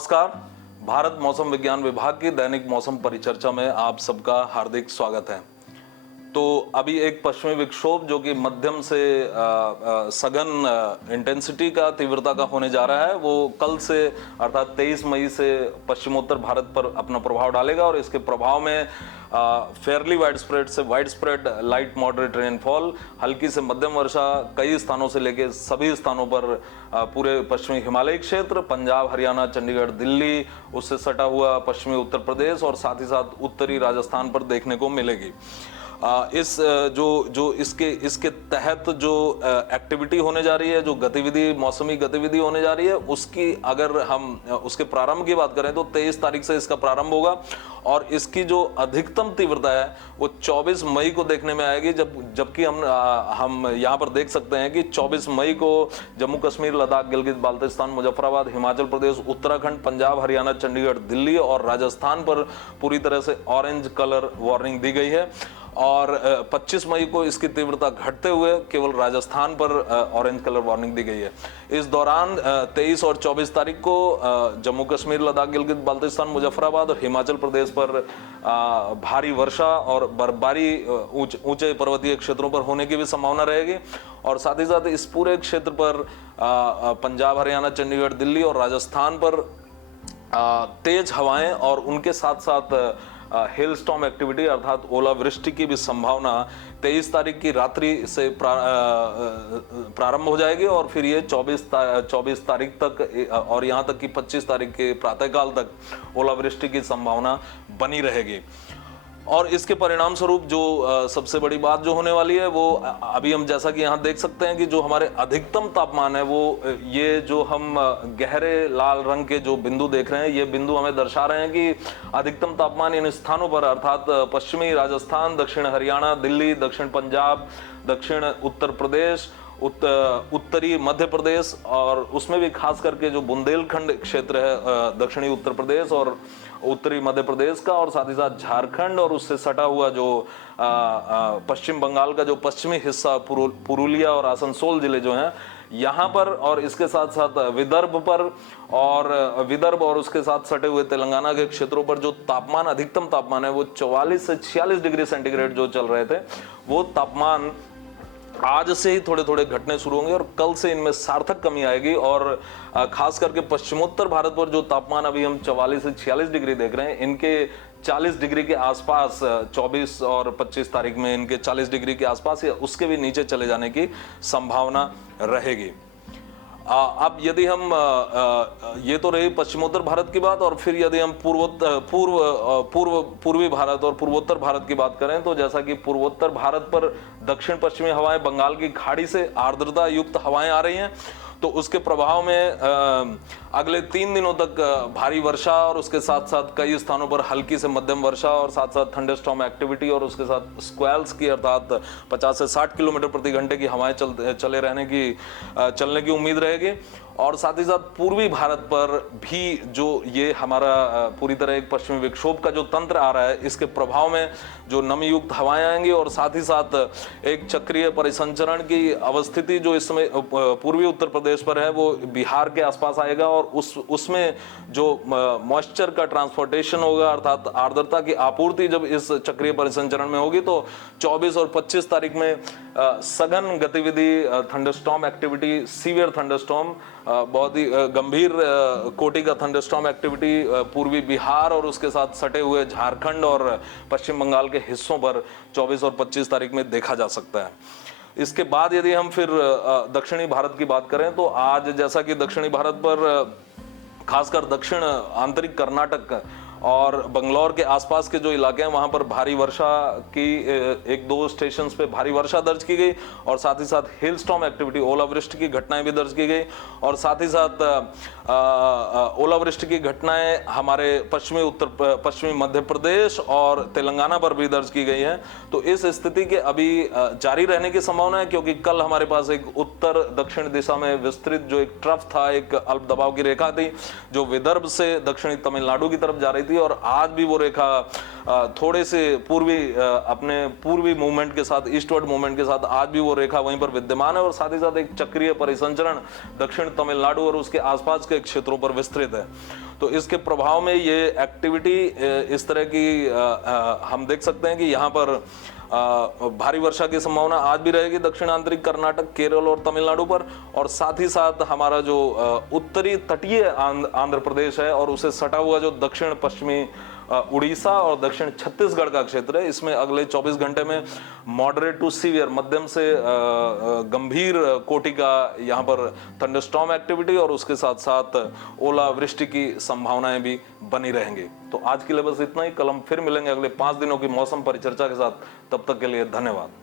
नमस्कार। भारत मौसम विज्ञान विभाग की दैनिक मौसम परिचर्चा में आप सबका हार्दिक स्वागत है। तो अभी एक पश्चिमी विक्षोभ जो कि मध्यम से सघन इंटेंसिटी का तीव्रता का होने जा रहा है, वो कल से अर्थात 23 मई से पश्चिमोत्तर भारत पर अपना प्रभाव डालेगा और इसके प्रभाव में फेयरली वाइडस्प्रेड से वाइडस्प्रेड लाइट मॉडरेट रेनफॉल, हल्की से मध्यम वर्षा कई स्थानों से लेकर सभी स्थानों पर पूरे पश्चिमी हिमालयी क्षेत्र, पंजाब, हरियाणा, चंडीगढ़, दिल्ली, उससे सटा हुआ पश्चिमी उत्तर प्रदेश और साथ ही साथ उत्तरी राजस्थान पर देखने को मिलेगी। इस जो इसके तहत जो एक्टिविटी होने जा रही है, जो गतिविधि, मौसमी गतिविधि होने जा रही है, उसकी अगर हम उसके प्रारंभ की बात करें तो 23 तारीख से इसका प्रारंभ होगा और इसकी जो अधिकतम तीव्रता है वो 24 मई को देखने में आएगी। जबकि हम यहाँ पर देख सकते हैं कि 24 मई को जम्मू कश्मीर, लद्दाख, गिलगित बाल्टिस्तान, मुजफ्फराबाद, हिमाचल प्रदेश, उत्तराखंड, पंजाब, हरियाणा, चंडीगढ़, दिल्ली और राजस्थान पर पूरी तरह से ऑरेंज कलर वार्निंग दी गई है और 25 मई को इसकी तीव्रता घटते हुए केवल राजस्थान पर ऑरेंज कलर वार्निंग दी गई है। इस दौरान 23 और 24 तारीख को जम्मू कश्मीर, लद्दाख, गिलगित बाल्टिस्तान, मुजफ्फराबाद और हिमाचल प्रदेश पर भारी वर्षा और बर्फबारी ऊंचे पर्वतीय क्षेत्रों पर होने की भी संभावना रहेगी और साथ ही साथ इस पूरे क्षेत्र पर पंजाब, हरियाणा, चंडीगढ़, दिल्ली और राजस्थान पर तेज हवाएं और उनके साथ साथ हेल स्टॉर्म एक्टिविटी अर्थात ओलावृष्टि की भी संभावना 23 तारीख की रात्रि से प्रारंभ हो जाएगी और फिर ये 24 तारीख तक और यहाँ तक कि 25 तारीख के प्रातःकाल तक ओलावृष्टि की संभावना बनी रहेगी। और इसके परिणाम स्वरूप जो सबसे बड़ी बात जो होने वाली है वो अभी हम जैसा कि यहाँ देख सकते हैं कि जो हमारे अधिकतम तापमान है वो ये जो हम गहरे लाल रंग के जो बिंदु देख रहे हैं, ये बिंदु हमें दर्शा रहे हैं कि अधिकतम तापमान इन स्थानों पर अर्थात पश्चिमी राजस्थान, दक्षिण हरियाणा, दिल्ली, दक्षिण पंजाब, दक्षिण उत्तर प्रदेश, उत्तरी मध्य प्रदेश और उसमें भी खास करके जो बुंदेलखंड क्षेत्र है दक्षिणी उत्तर प्रदेश और उत्तरी मध्य प्रदेश का और साथ ही साथ झारखंड और उससे सटा हुआ जो पश्चिम बंगाल का जो पश्चिमी हिस्सा पुरुलिया और आसनसोल जिले जो हैं यहाँ पर और इसके साथ साथ विदर्भ और उसके साथ सटे हुए तेलंगाना के क्षेत्रों पर जो तापमान, अधिकतम तापमान है वो 44 से 46 डिग्री सेंटीग्रेड जो चल रहे थे, वो तापमान आज से ही थोड़े थोड़े घटने शुरू होंगे और कल से इनमें सार्थक कमी आएगी और खास करके पश्चिमोत्तर भारत पर जो तापमान अभी हम 44 से 46 डिग्री देख रहे हैं, इनके 40 डिग्री के आसपास 24 और 25 तारीख में इनके 40 डिग्री के आसपास या उसके भी नीचे चले जाने की संभावना रहेगी। अब यदि हम ये तो रही पश्चिमोत्तर भारत की बात और फिर यदि हम पूर्वी भारत और पूर्वोत्तर भारत की बात करें तो जैसा कि पूर्वोत्तर भारत पर दक्षिण पश्चिमी हवाएं, बंगाल की खाड़ी से आर्द्रता युक्त हवाएं आ रही हैं, तो उसके प्रभाव में अगले 3 दिनों तक भारी वर्षा और उसके साथ साथ कई स्थानों पर हल्की से मध्यम वर्षा और साथ साथ थंडरस्टॉर्म एक्टिविटी और उसके साथ स्क्वेल्स की अर्थात 50 से 60 किलोमीटर प्रति घंटे की हवाएं चलने की उम्मीद रहेगी। और साथ ही साथ पूर्वी भारत पर भी जो ये हमारा पूरी तरह एक पश्चिमी विक्षोभ का जो तंत्र आ रहा है, इसके प्रभाव में जो नमी युक्त हवाएं आएंगी और साथ ही साथ एक चक्रीय परिसंचरण की अवस्थिति जो इस समय पूर्वी उत्तर प्रदेश पर है वो बिहार के आसपास आएगा और उसमें जो मॉइस्चर का ट्रांसपोर्टेशन होगा अर्थात आर्द्रता की आपूर्ति जब इस चक्रीय परिसंचरण में होगी तो 24 और 25 तारीख में सघन गतिविधि, थंडरस्टॉर्म एक्टिविटी, सीवियर थंडरस्टॉर्म, बहुत ही गंभीर कोटि का थंडरस्टॉर्म एक्टिविटी पूर्वी बिहार और उसके साथ सटे हुए झारखंड और पश्चिम बंगाल के हिस्सों पर 24 और 25 तारीख में देखा जा सकता है। इसके बाद यदि हम फिर दक्षिणी भारत की बात करें तो आज जैसा कि दक्षिणी भारत पर खासकर दक्षिण आंतरिक कर्नाटक और बंगलौर के आसपास के जो इलाके हैं वहां पर भारी वर्षा की 1-2 स्टेशंस पे भारी वर्षा दर्ज की गई और साथ ही साथ हेल स्टॉर्म एक्टिविटी, ओलावृष्टि की घटनाएं भी दर्ज की गई और साथ ही साथ ओलावृष्टि की घटनाएं हमारे पश्चिमी मध्य प्रदेश और तेलंगाना पर भी दर्ज की गई हैं। तो इस स्थिति के अभी जारी रहने की संभावना है क्योंकि कल हमारे पास एक उत्तर दक्षिण दिशा में विस्तृत जो एक ट्रफ था, एक अल्प दबाव की रेखा थी जो विदर्भ से दक्षिणी तमिलनाडु की तरफ जा रही थी और आज भी वो रेखा थोड़े से अपने पूर्वी मूवमेंट के साथ, ईस्टवर्ड मूवमेंट के साथ आज भी वो रेखा वहीं पर विद्यमान है और साथ ही साथ एक चक्रीय परिसंचरण दक्षिण तमिलनाडु और उसके आसपास के क्षेत्रों पर विस्तृत है। तो इसके प्रभाव में ये एक्टिविटी इस तरह की हम देख सकते हैं कि यहाँ पर भारी वर्षा की संभावना आज भी रहेगी दक्षिण आंतरिक कर्नाटक, केरल और तमिलनाडु पर, और साथ ही साथ हमारा जो उत्तरी तटीय आंध्र प्रदेश है और उसे सटा हुआ जो दक्षिण पश्चिमी उड़ीसा और दक्षिण छत्तीसगढ़ का क्षेत्र है, इसमें अगले 24 घंटे में मॉडरेट टू सीवियर, मध्यम से गंभीर कोटि का यहाँ पर थंडरस्टॉर्म एक्टिविटी और उसके साथ साथ ओलावृष्टि की संभावनाएं भी बनी रहेंगी। तो आज के लिए बस इतना ही। कल हम फिर मिलेंगे अगले 5 दिनों की मौसम परिचर्चा के साथ। तब तक के लिए धन्यवाद।